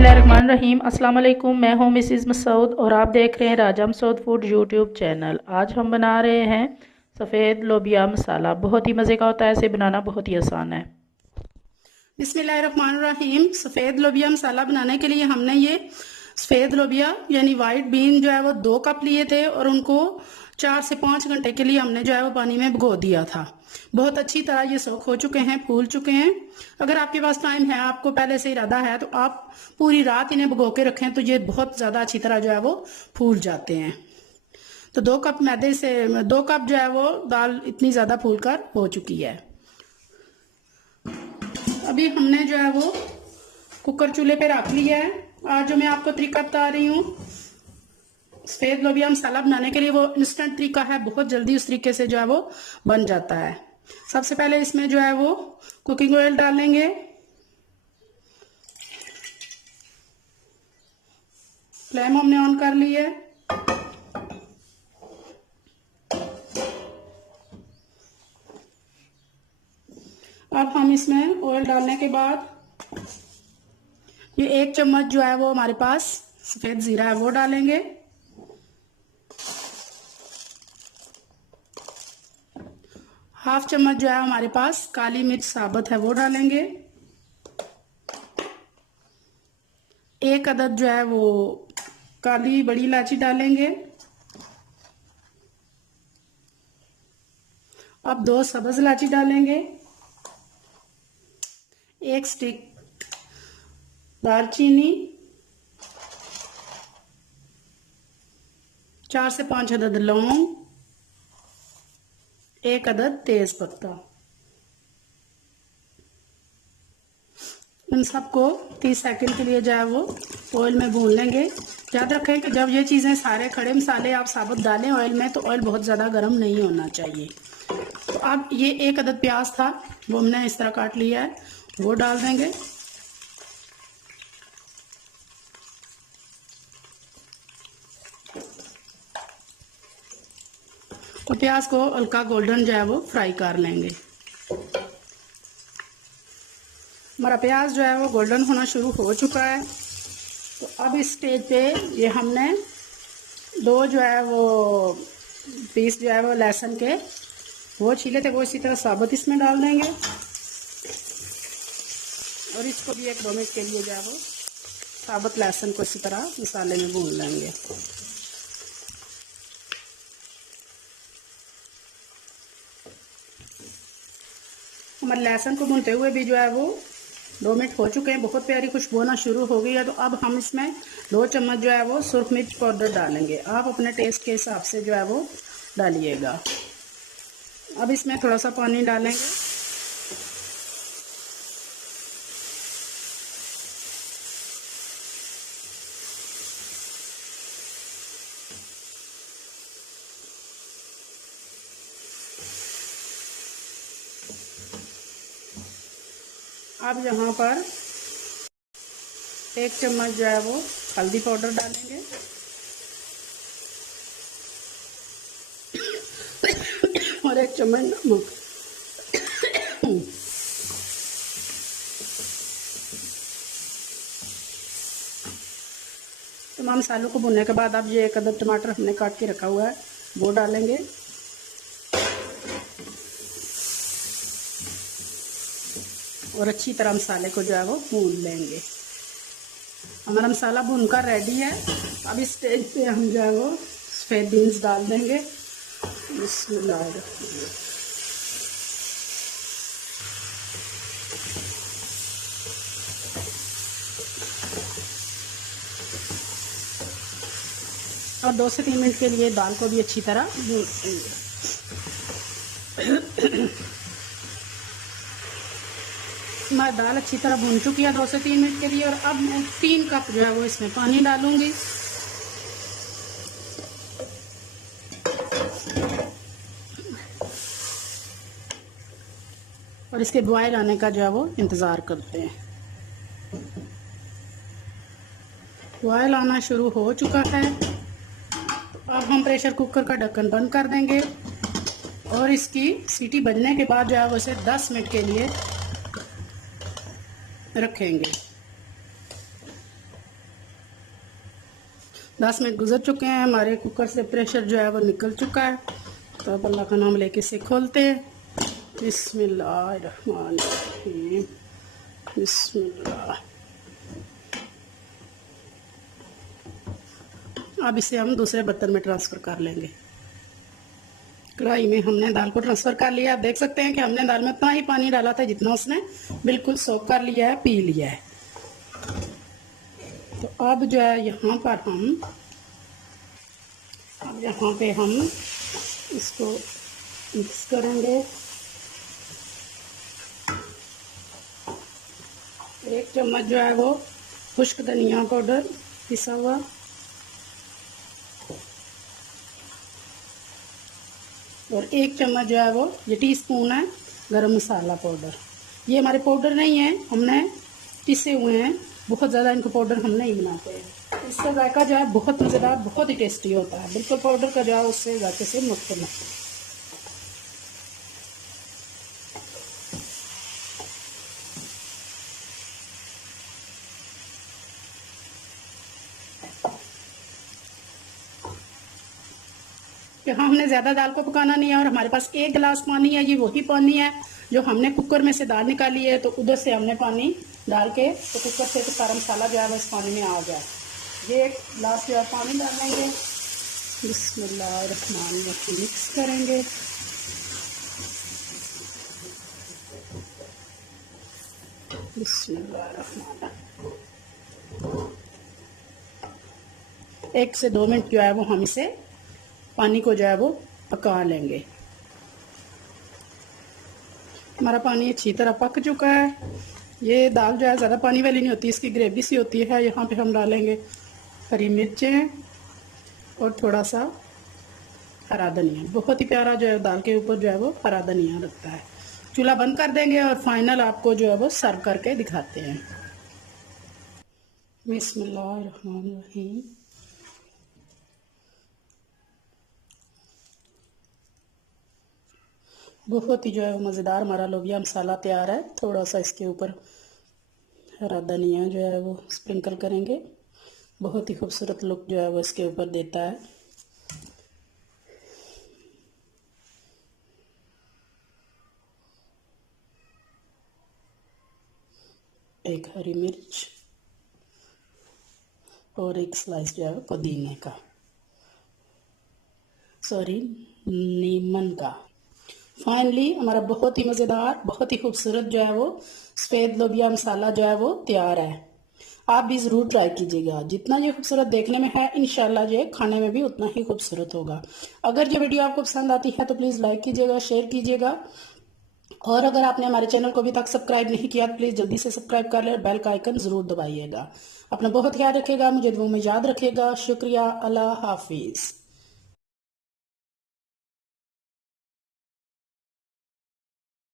बिस्मिल्लाहिर्रहमानिर्रहीम। अस्सलाम वालेकुम। मैं हूँ मिसिज़ मसूद और आप देख रहे हैं राजा मसूद फूड यूट्यूब चैनल। आज हम बना रहे हैं सफ़ेद लोबिया मसाला। बहुत ही मज़े का होता है, इसे बनाना बहुत ही आसान है। बिस्मिल्लाहिर्रहमानिर्रहीम। सफ़ेद लोबिया मसाला बनाने के लिए हमने ये सफ़ेद लोबिया यानी वाइट बीन जो है वो 2 कप लिए थे और उनको 4 से 5 घंटे के लिए हमने जो है वो पानी में भिगो दिया था। बहुत अच्छी तरह ये सोख हो चुके हैं, फूल चुके हैं। अगर आपके पास टाइम है, आपको पहले से इरादा है, तो आप पूरी रात इन्हें भिगो के रखें तो ये बहुत ज़्यादा अच्छी तरह जो है वो फूल जाते हैं। तो 2 कप मैदे से 2 कप जो है वो दाल इतनी ज़्यादा फूल कर हो चुकी है। अभी हमने जो है वो कुकर चूल्हे पे रख लिया है। आज जो मैं आपको तरीका बता रही हूँ सफ़ेद लोबिया मसाला बनाने के लिए, वो इंस्टेंट तरीका है, बहुत जल्दी उस तरीके से जो है वो बन जाता है। सबसे पहले इसमें जो है वो कुकिंग ऑयल डालेंगे। फ्लेम हमने ऑन कर ली है। अब हम इसमें ऑयल डालने के बाद ये 1 चम्मच जो है वो हमारे पास सफ़ेद ज़ीरा है वो डालेंगे। हाफ चम्मच जो है हमारे पास काली मिर्च साबुत है वो डालेंगे। 1 अदद जो है वो काली बड़ी इलायची डालेंगे। अब 2 सब्ज इलायची डालेंगे। 1 स्टिक दालचीनी, 4 से 5 अदद लौंग, 1 अदद तेज पत्ता। इन सबको 30 सेकंड के लिए जो है वो ऑयल में भून लेंगे। याद रखें कि जब ये चीज़ें सारे खड़े मसाले आप साबुत डालें ऑयल में, तो ऑयल बहुत ज़्यादा गर्म नहीं होना चाहिए। तो अब ये 1 अदद प्याज था वो हमने इस तरह काट लिया है, वो डाल देंगे। तो प्याज को हल्का गोल्डन जो है वो फ्राई कर लेंगे। हमारा प्याज जो है वो गोल्डन होना शुरू हो चुका है। तो अब इस स्टेज पे ये हमने 2 जो है वो पीस जो है वो लहसुन के वो छीले थे वो इसी तरह साबुत इसमें डाल देंगे और इसको भी 1-2 मिनट के लिए जो है वो साबुत लहसुन को इसी तरह मसाले में भून लेंगे। हमारे लहसुन को भूनते हुए भी जो है वो 2 मिनट हो चुके हैं। बहुत प्यारी खुशबू आना शुरू हो गई है। तो अब हम इसमें 2 चम्मच जो है वो सुरख मिर्च पाउडर डालेंगे। आप अपने टेस्ट के हिसाब से जो है वो डालिएगा। अब इसमें थोड़ा सा पानी डालेंगे। अब यहाँ पर 1 चम्मच जो है वो हल्दी पाउडर डालेंगे और 1 चम्मच नमक। तमाम मसालों को भुनने के बाद अब ये 1 अदद टमाटर हमने काट के रखा हुआ है वो डालेंगे। और अच्छी तरह मसाले को जो है वो भून लेंगे। हमारा मसाला भूनकर रेडी है। अब इस स्टेज पे हम जो है वो सफ़ेद बीन्स डाल देंगे। बिस्मिल्लाह। और 2 से 3 मिनट के लिए दाल को भी अच्छी तरह भून लेंगे। हमारी दाल अच्छी तरह भून चुकी है 2 से 3 मिनट के लिए। और अब मैं 3 कप जो है वो इसमें पानी डालूंगी। और इसके बॉयल आने का जो है वो इंतज़ार करते हैं। बॉयल आना शुरू हो चुका है। अब हम प्रेशर कुकर का ढक्कन बंद कर देंगे और इसकी सीटी बजने के बाद जो है वो इसे 10 मिनट के लिए रखेंगे। 10 मिनट गुजर चुके हैं, हमारे कुकर से प्रेशर जो है वो निकल चुका है। तो अब अल्लाह का नाम लेके इसे खोलते हैं। बिस्मिल्लाहिर्रहमानिर्रहीम, बिस्मिल्लाह। अब इसे हम दूसरे बर्तन में ट्रांसफ़र कर लेंगे। कढ़ाई में हमने दाल को ट्रांसफ़र कर लिया। आप देख सकते हैं कि हमने दाल में उतना ही पानी डाला था जितना उसने बिल्कुल सोख कर लिया है, पी लिया है। तो अब जो है यहाँ पे हम इसको मिक्स करेंगे। 1 चम्मच जो है वो खुश्क धनिया पाउडर पिसा हुआ, और 1 चम्मच जो है वो ये टीस्पून है गरम मसाला पाउडर। ये हमारे पाउडर नहीं है, हमने पिसे हुए हैं। बहुत ज़्यादा इनको पाउडर हम नहीं बनाते हैं। इसका जायका जो है बहुत मज़ेदार, बहुत ही टेस्टी होता है। बिल्कुल पाउडर का जो है उससे जायके से मुख्तलिफ। यहाँ हमने ज़्यादा दाल को पकाना नहीं है, और हमारे पास 1 गिलास पानी है। ये वही पानी है जो हमने कुकर में से दाल निकाली है, तो उधर से हमने पानी डाल के तो कुकर से तो सारा मसाला जो है वो इस पानी में आ जाए। ये 1 गिलास जो है पानी डालेंगे। बिस्मिल्लाहिर्रहमानिर्रहीम, मिक्स करेंगे। बिस्मिल्लाहिर्रहमानिर्रहीम। 1 से 2 मिनट जो है वो हम इसे पानी को जो है वो पका लेंगे। हमारा पानी अच्छी तरह पक चुका है। ये दाल जो है ज़्यादा पानी वाली नहीं होती, इसकी ग्रेवी सी होती है। यहाँ पे हम डालेंगे हरी मिर्चें और थोड़ा सा हरा धनिया। बहुत ही प्यारा जो है दाल के ऊपर जो है वो हरा धनिया लगता है। चूल्हा बंद कर देंगे और फाइनल आपको जो है वो सर्व करके दिखाते हैं। बिस्मिल्लाहिर्रहमानिर्रहीम। बहुत ही जो है मज़ेदार हमारा लोबिया मसाला तैयार है। थोड़ा सा इसके ऊपर हरा धनिया जो है वो स्प्रिंकल करेंगे। बहुत ही खूबसूरत लुक जो है वो इसके ऊपर देता है। एक हरी मिर्च और 1 स्लाइस जो है पुदीने का, नीमन का। फाइनली हमारा बहुत ही मज़ेदार, बहुत ही खूबसूरत जो है वो सफ़ेद लोबिया मसाला जो है वो तैयार है। आप भी ज़रूर ट्राई कीजिएगा। जितना ये खूबसूरत देखने में है, इंशाल्लाह ये खाने में भी उतना ही खूबसूरत होगा। अगर ये वीडियो आपको पसंद आती है तो प्लीज़ लाइक कीजिएगा, शेयर कीजिएगा, और अगर आपने हमारे चैनल को अभी तक सब्सक्राइब नहीं किया तो प्लीज़ जल्दी से सब्सक्राइब कर लें और बेल का आइकन ज़रूर दबाइएगा। अपना बहुत ख्याल रखिएगा, मुझे दुआ में याद रखिएगा। शुक्रिया, अल्लाह हाफिज़।